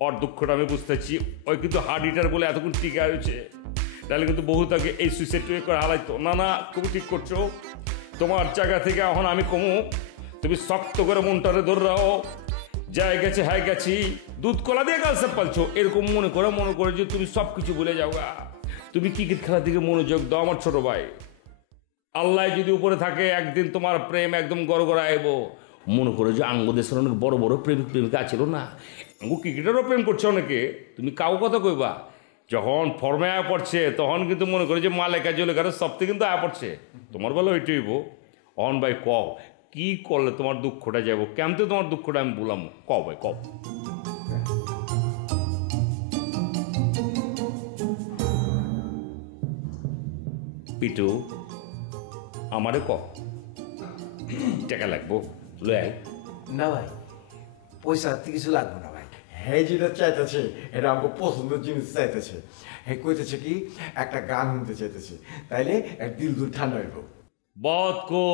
ওর দুঃখটা আমি বুঝতেছি। ওই কিন্তু হার্ট হিটার বলে এতক্ষণ টিকে রয়েছে, তাহলে কিন্তু বহু তাকে এই সুইসাইড করে হারাইতো না। না, তুমি ঠিক করছো। তোমার জায়গা থেকে এখন আমি কমু, তুমি শক্ত করে মনটারে ধরে রাখো। যাই গেছে হ্যাঁ গেছি, দুধ কলা দিয়ে কালসাপ পালছো, এরকম মনে করে যে তুমি সব কিছু ভুলে যাও গা। তুমি ক্রিকেট খেলার দিকে মনোযোগ দাও আমার ছোট ভাই। আল্লাহ যদি উপরে থাকে, একদিন তোমার প্রেম একদম গড়গড়া আইব। মনে করো যে আঙ্গ দেশের অনেক বড় বড় প্রেমিক প্রেমিকা আছিল না, আঙ্গ ক্রিকেটারও প্রেম করছে অনেকে। তুমি কাউ কথা কইবা, যখন ফর্মে আয়া পড়ছে তখন কিন্তু মনে করো যে মালেকা জলেকার সবথেকে কিন্তু আয়া পড়ছে। তোমার বেলা ওইটাই হইব। অন ভাই কও, কি করলে তোমার দুঃখটা যাব, কেমতে তোমার দুঃখটা আমি বললাম, কও ভাই কও। পিটু আমারে ক, টাকা লাগবো লই আই। না ভাই, পয়সা কিছু লাগবে না ভাই। হ্যাঁ যেটা চাইতেছে এটা আমাকে পছন্দের জিনিস চাইতেছে। হ্যাঁ কইতেছে কি একটা গান শুনতে চাইতেছে, তাইলে এক দিল দূর ঠান্ডা হইব। বদ কো,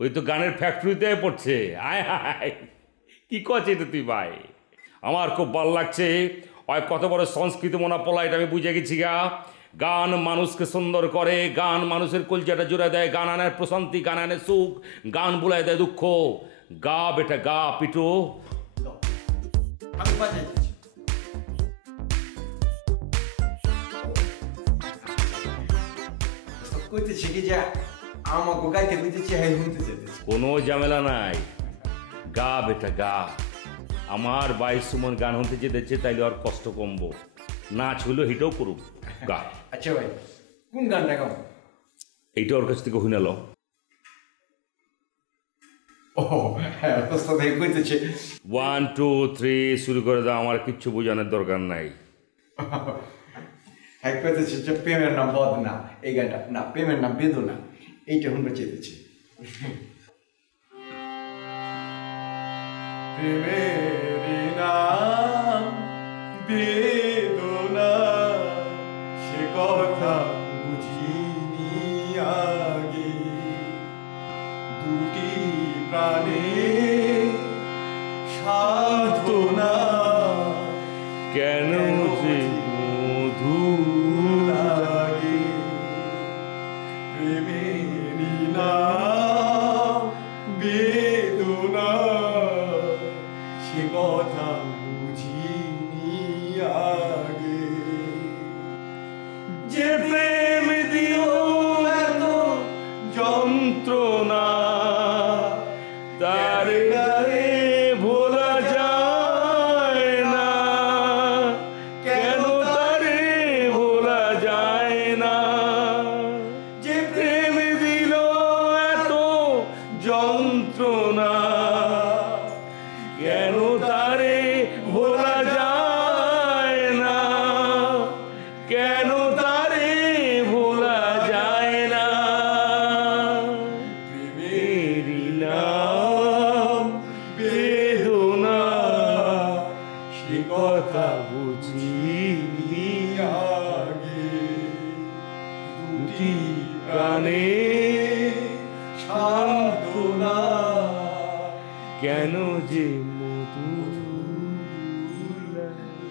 ওই তো গানের ফ্যাক্টরিতে পড়ছে। আয় হায়, কি কছে এটা তুই ভাই? আমার খুব ভালো লাগছে। ওই কত বড় সংস্কৃতি মনা পলা, এটা আমি বুঝে গেছি গা। গান মানুষকে সুন্দর করে, গান মানুষের কলজাটা জুড়ে দেয়, গান আনে প্রশান্তি, গান আনে সুখ, গান বুলায় দেয় দুঃখ। গা বেটা গা পিটু। আমি বাজাইতেছি। কইতেছে কি যে আমাকে গাইতে কইতেছে, হ্যাঁ শুনতে চাইতেছে। কোনো ঝামেলা নাই, গা বেটা গা। আমার ভাই সুমন গান শুনতে যেতেছে, তাইলে আর কষ্ট কমবো। নাচ হইলো হিটাও করুক, গা। আচ্ছা ভাই, কোন গানটা গাও? এইটা ওর কাছ থেকে শুনে লো। ও হ্যাঁ, ওস্তাদ এই কইতেছে 1 2 3 শুরু করে দাও, আমার কিচ্ছু বোঝানোর দরকার নাই। হ্যাঁ কইতেছে যে প্রেমের নাম বদনা, এই গানটা না, প্রেমের নাম বেদনা, এইটা শুনতে চাইতেছে। প্রেমের নাম বেদনা, সে কথা বুঝিনি আগে, দুটি প্রাণে সাধনা, কেন যে মধু লাগে প্রেমের নাম বেদনা, সে কথা বুঝিনি আগে, যে প্রেম দিও এত যন্ত্রণা, তার গায়ে ভোলা যায় না, কেন তারে ভোলা যায় না। যে প্রেম দিল এত যন্ত্রণা, কেন তারে ভোলা যায় না, কেন তারে ভোলা যায় না। প্রেমেরই নাম বেদনা, সে কথা বুঝিনি আগে, দুটি প্রাণে সাধনা, কেন যে মধু লাগে।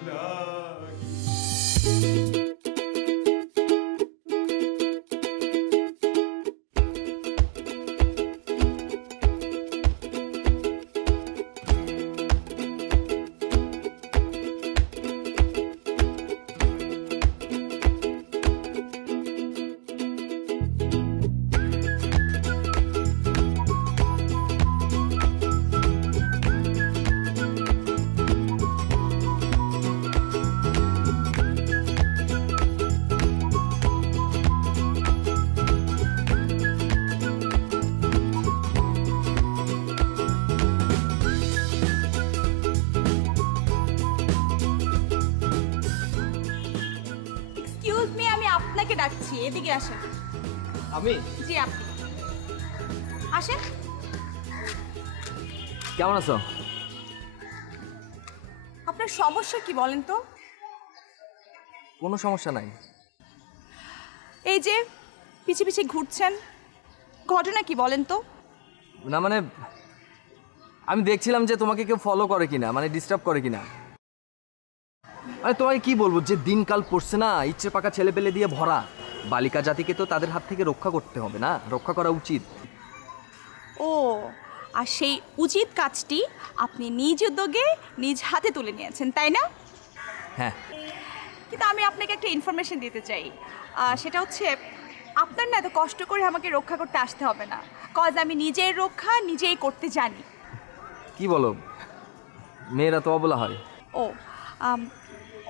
এক্সকিউজ মি, আমি আপনাকে ডাকছি, এদিকে আসেন। আমি? জি আপনি আসেন। কেমন আছো? আপনার সমস্যা কি বলেন তো? কোনো সমস্যা নাই। এই যে পিছে পিছে ঘুরছেন, ঘটনা কি বলেন তো? না মানে আমি দেখছিলাম যে তোমাকে কেউ ফলো করে কিনা, মানে ডিস্টার্ব করে কিনা। আরে তোমাকে কি বলবো, যে দিনকাল পড়ছে না, ইচ্ছে পাকা ছেলে পেলে দিয়ে ভরা। বালিকা জাতিকে তো তাদের হাত থেকে রক্ষা করতে হবে, না? রক্ষা করা উচিত। ও, আর সেই উচিত কাজটি আপনি নিজ উদ্যোগে নিজ হাতে তুলে নিয়েছেন, তাই না? হ্যাঁ। কিন্তু আমি আপনাকে একটা ইনফরমেশন দিতে চাই। সেটা হচ্ছে, আপনার না এত কষ্ট করে আমাকে রক্ষা করতে আসতে হবে না, কজ আমি নিজের রক্ষা নিজেই করতে জানি। কি বলো, মেয়েরা তো অবলা হয়। ও,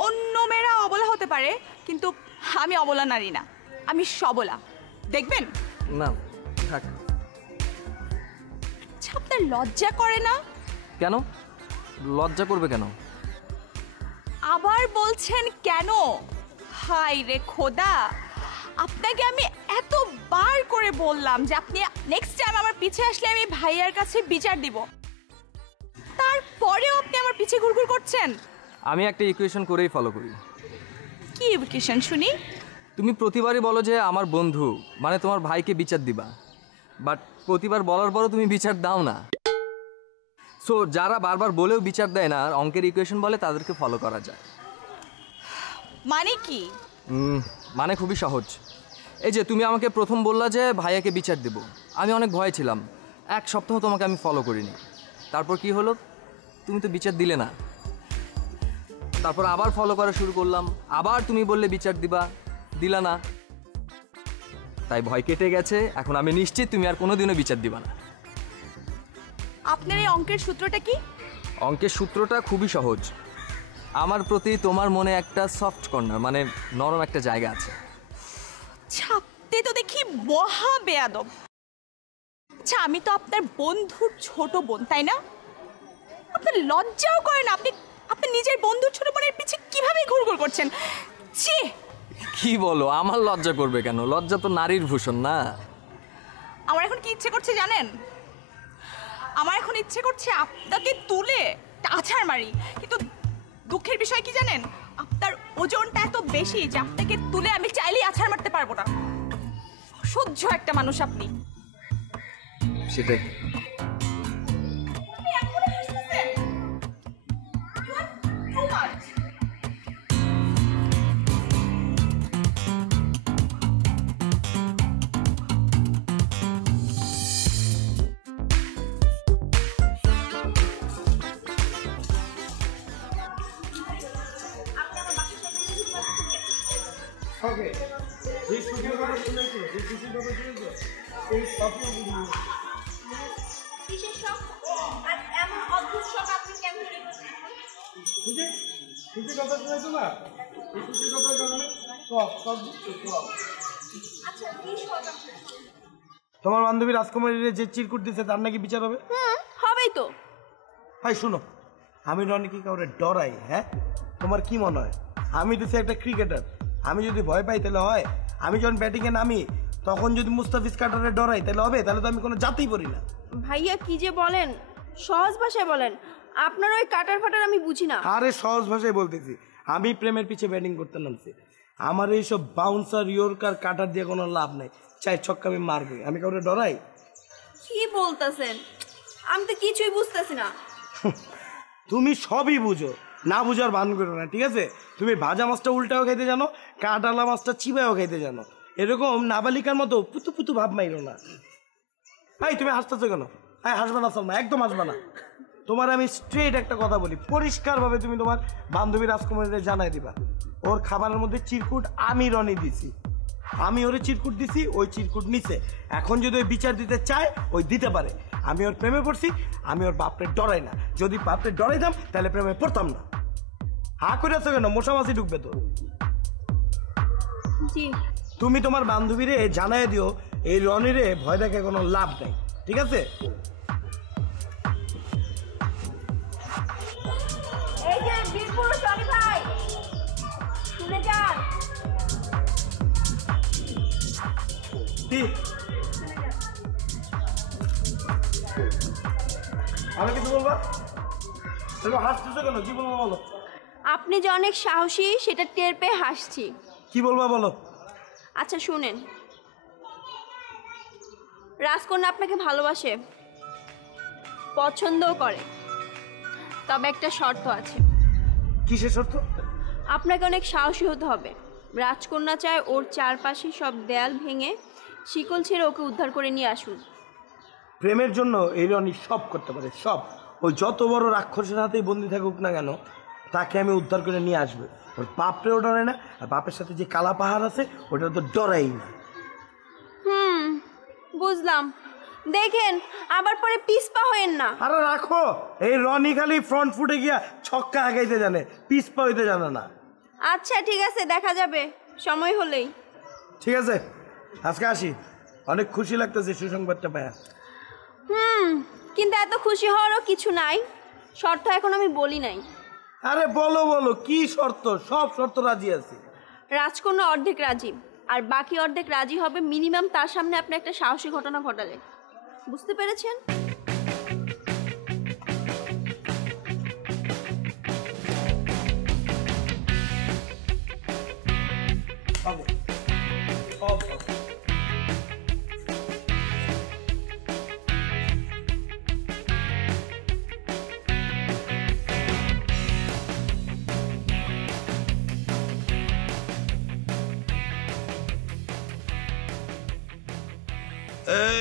অন্য মেয়েরা অবলা হতে পারে, কিন্তু আমি অবলা নারী না, আমি সবলা। দেখবেন না থাক। আচ্ছা, আপনার লজ্জা করে না? কেন লজ্জা করবে কেন? আবার বলছেন কেন? হাই রে খোদা, আপনাকে আমি এতবার করে বললাম যে আপনি নেক্সট টাইম আমার পিছে আসলে আমি ভাইয়ার কাছে বিচার দিব, তারপরেও আপনি আমার পিছে ঘুরঘুর করছেন। আমি একটা ইকুয়েশন করেই ফলো করি। কি ইকুয়েশন শুনি? তুমি প্রতিবারই বলো যে আমার বন্ধু মানে তোমার ভাইকে বিচার দিবা, বাট প্রতিবার বলার পরও তুমি বিচার দাও না। সো যারা বারবার বলেও বিচার দেয় না, অঙ্কের ইকুয়েশন বলে, তাদেরকে ফলো করা যায়। মানে কি? মানে খুবই সহজ। এই যে তুমি আমাকে প্রথম বললা যে ভাইয়াকে বিচার দেব, আমি অনেক ভয়ে ছিলাম, 1 সপ্তাহ তোমাকে আমি ফলো করিনি। তারপর কি হলো, তুমি তো বিচার দিলে না। তারপর আবার ফলো করা শুরু করলাম, আবার তুমি বললে বিচার দিলা না। তাই ভয় কেটে গেছে, এখন আমি নিশ্চিত তুমি আর কোনোদিনও বিচার দিবা না। আপনার এই অঙ্কের সূত্রটা কি? অঙ্কের সূত্রটা খুবই সহজ। আমার প্রতি তোমার মনে একটা সফট কর্নার মানে নরম একটা জায়গা আছে। ছাপতে তো দেখি মহা বেয়াদব। আচ্ছা, আমি তো আপনার বন্ধুর ছোট বোন, তাই না? আপনার লজ্জাও করে না? আপনি নিজের বন্ধুর ছোট বোনের পিছে কিভাবে ঘুরঘুর করছেন? ছি! কি বলো, আমার লজ্জা করবে কেন? লজ্জা তো নারীর ভূষণ, না? আমার এখন কি ইচ্ছে করছে জানেন? আমার এখন ইচ্ছে করছে আপনাকে তুলে আছাড় মারি, কিন্তু দুঃখের বিষয় কি জানেন, আপনার ওজনটা এত বেশি যে আপনাকে তুলে আমি চাইলেই আছাড় মারতে পারবো না। অসহ্য একটা মানুষ আপনি। সেটাই। আপনি এখনো হাসতেছেন? You are too much. ওকে, যে সুখের কথা শুনেছো, যে খুশির কথা শুনেছো, এই স্বপ্ন বুঝিয়ে কিসের শখ? আর এমন অদ্ভুত শখ আপনি কেন তৈরি করছেন? খুশির কথা শুনেছো না? এই খুশির কথার কারণে সব আচ্ছা, কি শখ আপনার? তোমার বান্ধবী রাজকুমারীর যে চিরকুট দিচ্ছে তার নাকি বিচার হবে? হবেই তো। ভাই শোনো, আমি রনি কি কাউরে ডরাই? হ্যাঁ, তোমার কি মনে হয় আমি দিচ্ছি একটা ক্রিকেটার? আমি যদি ভয় পাই তাহলে হয়? আমি যখন ব্যাটিংয়ে নামি তখন যদি মুস্তাফিজ কাটারে ডরাই তাহলে হবে? তাহলে তো আমি কোনো জাতেই পড়ি না। ভাইয়া কি যে বলেন, সহজ ভাষায় বলেন। আপনার ওই কাটার ফাটার আমি বুঝি না। আরে সহজ ভাষায় বলতেছি, আমি প্রেমের পিছে ব্যাটিং করতে নামছি। আমার এইসব বাউন্সার ইয়র্কার কাটার দিয়ে কোনো লাভ নাই, চাই ছক্কা আমি মারবই। আমি কাউরে ডরাই? কি বলতেছেন? আমি তো কিছুই বুঝতেছি না। তুমি সবই বুঝো, না বুঝার ভান করো না, ঠিক আছে? তুমি ভাজা মাছটা উল্টাও খাইতে জানো, কাটালা মাছটা চিবাইও খাইতে জানো। এরকম নাবালিকার মতো পুতু পুতু ভাব মাইরো না। ভাই তুমি হাসতেছো কেন? হ্যাঁ, হাসবে না সালমা, একদম হাসবে না। তোমার আমি স্ট্রেট একটা কথা বলি, পরিষ্কারভাবে তুমি তোমার বান্ধবী রাজকুমারীকে জানাই দিবা, ওর খাবারের মধ্যে চিরকুট আমি রনি দিছি। আমি ওরে চিরকুট দিছি, ওই চিরকুট নিছে। এখন যদি ওই বিচার দিতে চায়, ওই দিতে পারে। আমি ওর প্রেমে পড়ছি, আমি ওর বাপরে ডরাই না। যদি বাপরে ডরাইতাম তাহলে প্রেমে পড়তাম না। হা করে আছো কেন? মশামাছি ঢুকবে তো। জি। তুমি তোমার বান্ধবীরে জানাই দিও এই রনিরে ভয় দেখে কোনো লাভ নেই, ঠিক আছে? এই যে বীরপুরুষ রনি ভাই, শুনে যান। কি আমি কিছু বলবা? হাসতেছো কেন? কি বলবো বলো? আপনি যে অনেক সাহসী সেটা টের পেয়ে হাসছি। কি বলবা বলো? আচ্ছা শুনেন, রাজকন্যা আপনাকে ভালোবাসে, পছন্দও করে, তবে একটা শর্ত আছে। কিসের শর্ত? আপনাকে অনেক সাহসী হতে হবে। রাজকন্যা চায় ওর চারপাশে সব দেয়াল ভেঙে শিকল ছেড়ে ওকে উদ্ধার করে নিয়ে আসুন। প্রেমের জন্য এই রনি সব করতে পারে, সব। ওই যত বড় রাক্ষসের হাতেই বন্দি থাকুক না কেন, তাকে আমি উদ্ধার করে নিয়ে আসবো। ওর বাপরেও ডরায় না, আর বাপের সাথে যে কালা পাহাড় আছে ওটা তো ডরাই না। বুঝলাম। দেখেন আবার পরে পিছপা হয়েন না। আরে রাখো, এই রনি খালি ফ্রন্ট ফুটে গিয়া ছক্কা আগাইতে জানে, পিছপা হইতে জানে না। আচ্ছা ঠিক আছে, দেখা যাবে সময় হলেই। ঠিক আছে, আজকে আসি। অনেক খুশি লাগতেছে সুসংবাদটা পায়া। কিন্তু এত খুশি হওয়ারও কিছু নাই, শর্ত এখন আমি বলি নাই। আরে বলো বলো, কি শর্ত? সব শর্ত রাজি আছে। রাজকন্যা অর্ধেক রাজি, আর বাকি অর্ধেক রাজি হবে মিনিমাম তার সামনে আপনি একটা সাহসী ঘটনা ঘটালে। বুঝতে পেরেছেন? হবে, সব হবে।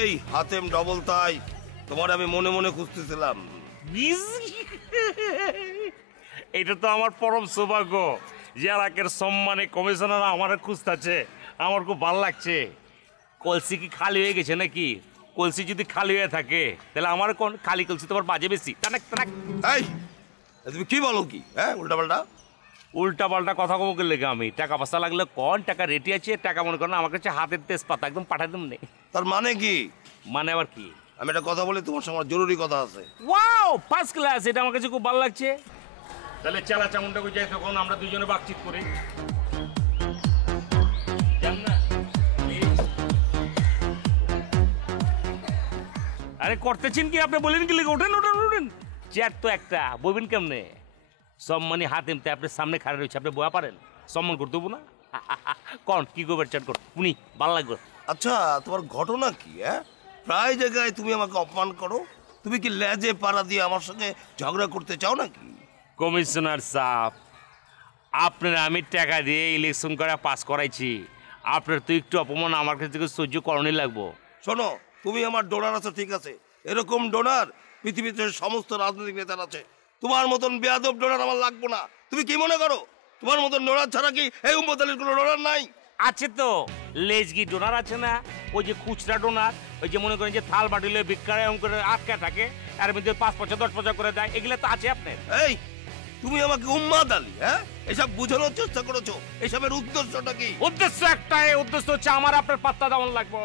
এই হাতেম ডবল তাই, তোমার আমি মনে মনে খুঁজতেছিলাম। এটা তো আমার পরম সৌভাগ্য যে এলাকার সম্মানে কমিশনার আমার খুঁজতেছে। আমার খুব ভালো লাগছে। কলসি কি খালি হয়ে গেছে নাকি? কলসি যদি খালি হয়ে থাকে তাহলে আমার কোন খালি কলসি তোমার বাজে বেশি। এই তুমি কি বলো কি? হ্যাঁ উল্টা পাল্টা উল্টা পাল্টা কথা কমকে লেগে আমি টাকা পয়সা লাগলে কোন টাকা রেডি আছে, টাকা মনে করেন আমার কাছে হাতের তেজপাতা একদম পাঠাই দেব নেই। তার মানে কি? মানে আবার কি? আমি একটা কথা বলি, তোমার সঙ্গে জরুরি কথা আছে। Wow, first class. এটা আমার কাছে খুব ভালো লাগছে। তাহলে চালা চামুন্ডা কই যাই, তখন আমরা দুজনে বাতচিত করি। আরে করতেছেন কি আপনি? বলেন কি? ওঠেন ওঠেন ওঠেন। চেয়ার তো একটা, বইবেন কেমনে? সম্মানী হাত এমতে আপনার সামনে খাড়া রয়েছে, আপনি বয়া পারেন? সম্মান করতে হবো না? কন কি করবেন? চাট কর, উনি ভালো লাগবে। আচ্ছা তোমার ঘটনা কি? হ্যাঁ, প্রায় জায়গায় তুমি আমাকে অপমান করো। তুমি কি লেজে পাড়া দিয়ে আমার সঙ্গে ঝগড়া করতে চাও নাকি? কমিশনার সাহেব, আপনার আমি টাকা দিয়ে ইলেকশন করে পাস করাইছি। আপনার তো একটু অপমান আমার কাছে থেকে সহ্য করণই লাগবো। শোনো, তুমি আমার ডোনার আছো ঠিক আছে, এরকম ডোনার পৃথিবীতে সমস্ত রাজনৈতিক নেতার আছে। তোমার মতন বেয়াদব ডোনার আমার লাগবো না। তুমি কি মনে করো তোমার মতন ডোনার ছাড়া কি এই উম্মতালির কোনো ডোনার নাই? আছে তো, লেজগি ডোনার আছে না? ওই যে খুচরা ডোনার, ওই যে মনে করেন যে থাল বাটিলে ভিক্ষায় করে আটকা থাকে, এর মধ্যে 5 পয়সা 10 পয়সা করে দেয়, এগুলো তো আছে আপনার। এই তুমি আমাকে উম্মাদ আলী, হ্যাঁ, এসব বোঝানোর চেষ্টা করেছো। এসবের উদ্দেশ্যটা কি? উদ্দেশ্য একটাই, উদ্দেশ্য হচ্ছে আমার আপনার পাত্তা দেওয়ান লাগবো।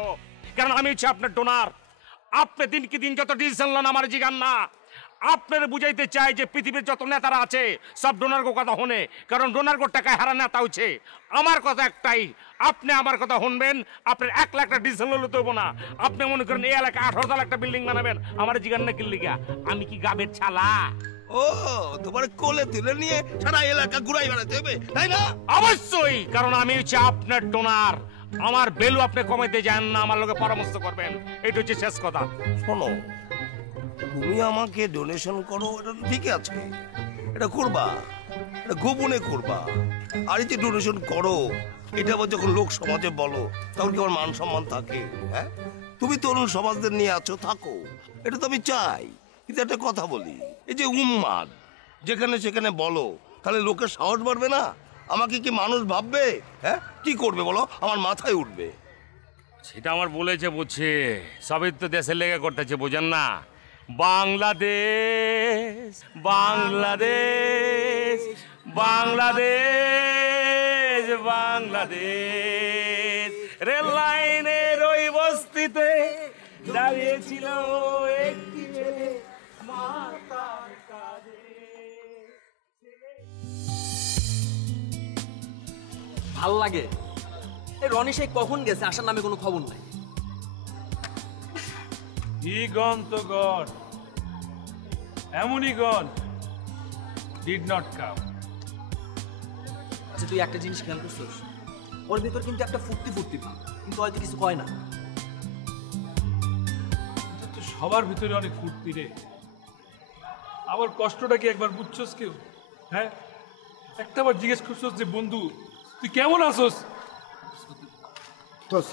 কারণ আমি হচ্ছে আপনার ডোনার। আপনি দিনকে দিন যত ডিসিশন নেন আমার জিগান না। আপনার বুঝাইতে চাই যে পৃথিবীর যত নেতারা আছে সব ডোনার গো কথা হনে, কারণ ডোনার গো টাকায় হারা নেতা হচ্ছে। আমার কথা একটাই, আপনি আমার কথা শুনবেন। আপনার 1 লাখ টাকা ডিসিশন লইতে হইব না। আপনি মনে করেন এই এলাকায় 18 লাখ একটা বিল্ডিং বানাবেন, আমার জিগান না কিল্লিগা? আমি কি গাবের ছালা? ও তোমার কোলে তুলে নিয়ে সারা এলাকা ঘুরাই বেড়াতে হবে, তাই না? অবশ্যই, কারণ আমি হচ্ছে আপনার ডোনার। আমার ভ্যালু আপনি কমাইতে যান না, আমার লোকে পরামর্শ করবেন, এটা হচ্ছে শেষ কথা। শোনো, তুমি আমাকে ডোনেশন করো, এটা তো ঠিক আছে, এটা করবা, এটা গোপনে করবা। আর এই যে ডোনেশন করো, এটা আবার যখন লোক সমাজে বলো, তখন কি আমার মান সম্মান থাকে? হ্যাঁ, তুমি তরুণ সমাজদের নিয়ে আছো, থাকো, এটা তো আমি চাই। কিন্তু একটা কথা বলি, এই যে উম্মাদ যেখানে সেখানে বলো, তাহলে লোকের সাহস বাড়বে না? আমাকে কি মানুষ ভাববে? হ্যাঁ, কি করবে বলো? আমার মাথায় উঠবে। সেটা আমার বলেছে, বুঝছে, সবই তো দেশের লেগে করতেছে, বোঝেন না? বাংলাদেশ বাংলাদেশ বাংলাদেশ বাংলাদেশ, রেল লাইনের ওই বস্তিতে দাঁড়িয়েছিল একটি ছেলে মাতার কাঁধে। ভাল লাগে। এই রনি সেই কখন গেছে, আসার নামে কোনো খবর নাই। He gone to God. এমনই গন did not come. আচ্ছা তুই একটা জিনিস খেয়াল করছিস, ওর ভিতর কিন্তু একটা ফুর্তি ভাব, কিন্তু হয়তো কিছু কয় না। তো সবার ভিতরে অনেক ফুর্তি রে, আবার কষ্টটা কি একবার বুঝছস কেউ? হ্যাঁ, একটাবার জিজ্ঞেস করছস যে বন্ধু তুই কেমন আছোস? দোস্ত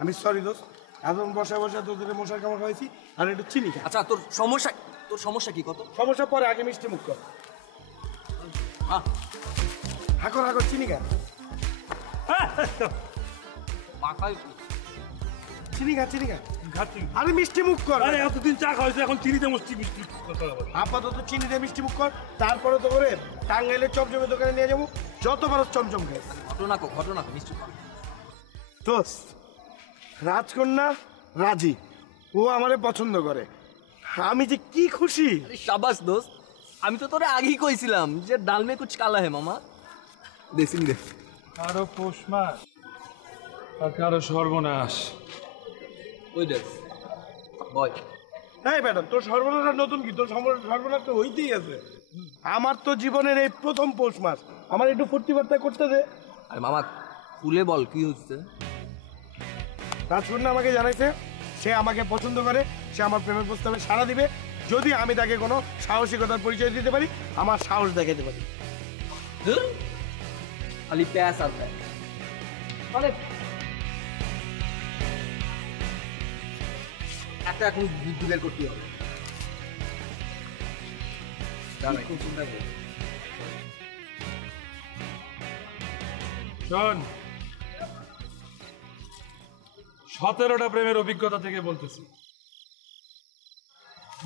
আমি সরি দোস্ত, এখন বসা বসা তোদের মশার কামড় খাওয়াইছি আর একটু চিনি খা। আচ্ছা তোর সমস্যা কি কত? সমস্যা পরে, আগে মিষ্টি মুখ কর। হাকর হাকর চিনি খা, মাথায় চিনি খা, চিনি খা। খাচ্ছি। আরে মিষ্টি মুখ কর। আরে এতদিন চা খাওয়াইছে, এখন চিনিতে মিষ্টি মিষ্টি কথা বল। আপাতত চিনি দিয়ে মিষ্টি মুখ কর, তারপরে তো করে টাঙ্গাইলের চমচমের দোকানে নিয়ে যাবো, যত পারো চমচম খাই। ঘটনা মিষ্টি কর। দোস্ত রাজকন্যা রাজি, ও আমারে পছন্দ করে, আমি যে কি খুশি। শাবাশ দোস্ত, আমি তো তোরে আগেই কইছিলাম যে ডাল মে কুছ কালা হে মামা। দেশিং দে কারো পৌষ মাস আর কারো সর্বনাশ। ওই দেখ বয়। এই ম্যাডাম, তোর সর্বনাশ নতুন কি? তোর সর্বনাশ তো হইতেই আছে। আমার তো জীবনের এই প্রথম পৌষ মাস, আমার একটু ফুর্তি বার্তা করতে দে। আরে মামা খুলে বল কি হচ্ছে? রাজকন্যা আমাকে জানাইছে সে আমাকে পছন্দ করে, সে আমার প্রেমের প্রস্তাবে সাড়া দিবে যদি আমি তাকে কোনো সাহসিকতার পরিচয় দিতে পারি, আমার সাহস দেখাতে পারি। খালি প্যাস আর প্যাস। মানে একটা এখন বুদ্ধি বের করতে হবে। শোন, 17টা প্রেমের অভিজ্ঞতা থেকে বলতেছি।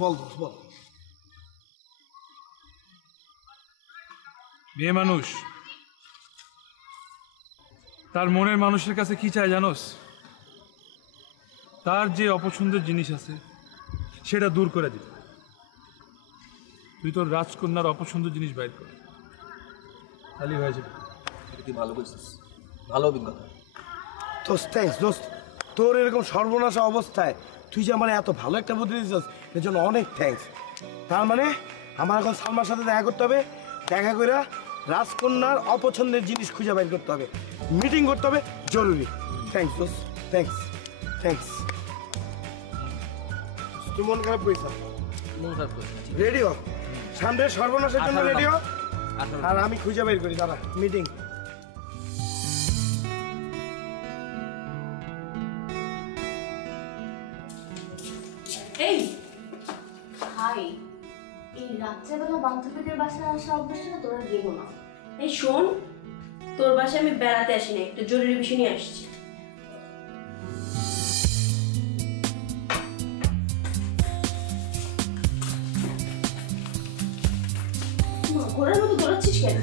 বল দোস্ত বল। মেয়ে মানুষ তার মনের মানুষের কাছে কি চায় জানোস? তার যে অপছন্দের জিনিস আছে সেটা দূর করে দিতে। তুই তোর রাজকন্যার অপছন্দের জিনিস বাইর কর, খালি হয়ে যাবে। তুই ভালো করছিস, ভালো অভিজ্ঞতা। দোস্ত থ্যাংকস দোস্ত, তোর এরকম সর্বনাশা অবস্থায় তুই যে আমার এত ভালো একটা বুদ্ধি দিচ্ছিস, এর জন্য অনেক থ্যাঙ্কস। তার মানে আমার এখন সালমার সাথে দেখা করতে হবে, দেখা করে রাজকন্যার অপছন্দের জিনিস খুঁজে বের করতে হবে, মিটিং করতে হবে জরুরি। থ্যাংকস দোস্ত, থ্যাংকস থ্যাংকস। তুই মন খারাপ করিস রেডি হ, সামনের সর্বনাশের জন্য রেডি হ, আর আমি খুঁজে বের করি দাদা মিটিং। এই হাই, এই রাত্রেবেলা বান্ধবীদের বাসায় আসা অভ্যাসটা তোরা গেলো না। এই শোন, তোর বাসায় আমি বেড়াতে আসিনি, একটা জরুরি বিষয় নিয়ে আসছি। ঘোড়ার মতো দৌড়াচ্ছিস কেন?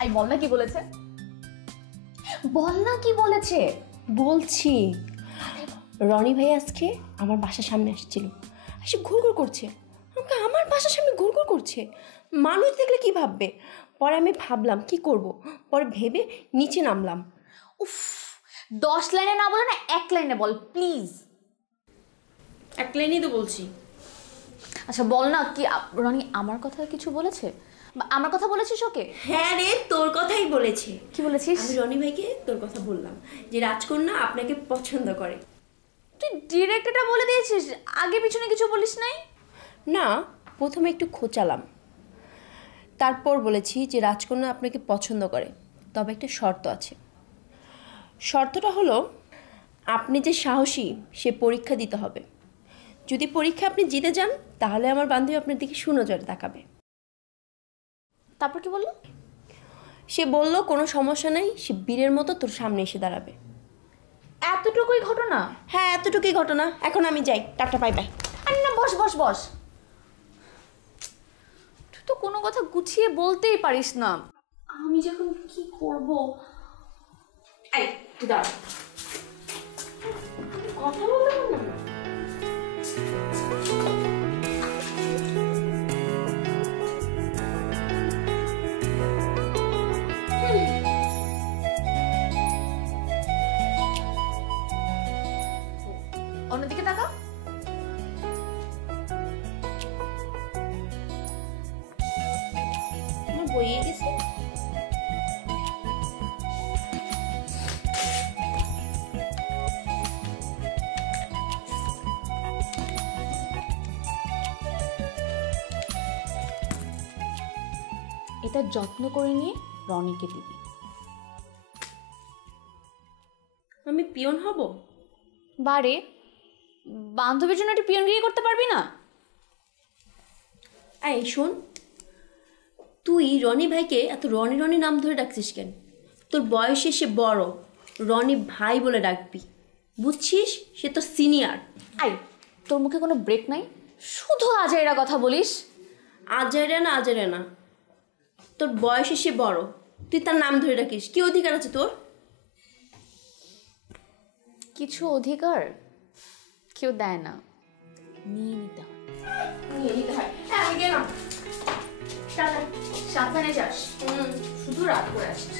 আই বল না কি বলেছে, বল না কি বলেছে। বলছি, রনি ভাই আজকে আমার বাসার সামনে আসছিল, এসে ঘুরঘুর করছে, আমাকে আমার বাসার সামনে ঘুরঘুর করছে। মানুষ দেখলে কি ভাববে? পরে আমি ভাবলাম কি করব, পরে ভেবে নিচে নামলাম। উফ, 10 লাইনে না বলে না 1 লাইনে বল প্লিজ। 1 লাইনই তো বলছি। আচ্ছা বল না কি রনি আমার কথা কিছু বলেছে? আমার কথা বলেছিস ওকে? হ্যাঁ রে, তোর কথাই বলেছে। কি বলেছিস? আমি রনি ভাইকে তোর কথা বললাম যে রাজকন্যা আপনাকে পছন্দ করে। তুই ডিরেক্ট এটা বলে দিয়েছিস, আগে পিছনে কিছু বলিস নাই? না, প্রথমে একটু খোঁচালাম, তারপর বলেছি যে রাজকন্যা আপনাকে পছন্দ করে, তবে একটা শর্ত আছে। শর্তটা হলো আপনি যে সাহসী সে পরীক্ষা দিতে হবে। যদি পরীক্ষা আপনি জিতে যান তাহলে আমার বান্ধবী আপনার দিকে সুনজরে তাকাবে। তারপর কি বললো? সে বলল কোনো সমস্যা নেই, সে বীরের মতো তোর সামনে এসে দাঁড়াবে। এতটুকুই ঘটনা? হ্যাঁ এতটুকুই ঘটনা, এখন আমি যাই, টাটা বাই বাই। আরে না, বস বস বস, তুই তো কোনো কথা গুছিয়ে বলতেই পারিস না। আমি যখন কি করব? এই তুই দাঁড়া, কথা বলতে পারবো না। অন্যদিকে তাকা। আমার বইয়ে গেছে। এটা যত্ন করে নিয়ে রনিকে দিবি। আমি পিয়ন হব? বারে, বান্ধবীর জন্য একটু পিয়নগিরি করতে পারবি না? এই শোন, তুই রনি ভাইকে এত রনি রনি নাম ধরে ডাকছিস কেন? তোর বয়সে সে বড়, রনি ভাই বলে ডাকবি, বুঝছিস? সে তো সিনিয়র। আই, তোর মুখে কোনো ব্রেক নাই, শুধু আজাইরা কথা বলিস। আজারে না, তোর বয়সে সে বড়, তুই তার নাম ধরে ডাকিস, কি অধিকার আছে তোর? কিছু অধিকার কেউ দেয় না, নিয়ে নিতে হয়। নিয়ে নিতে হয়। আমি গেলাম। সাবধানে যাস, শুধু রাত করে আসিস।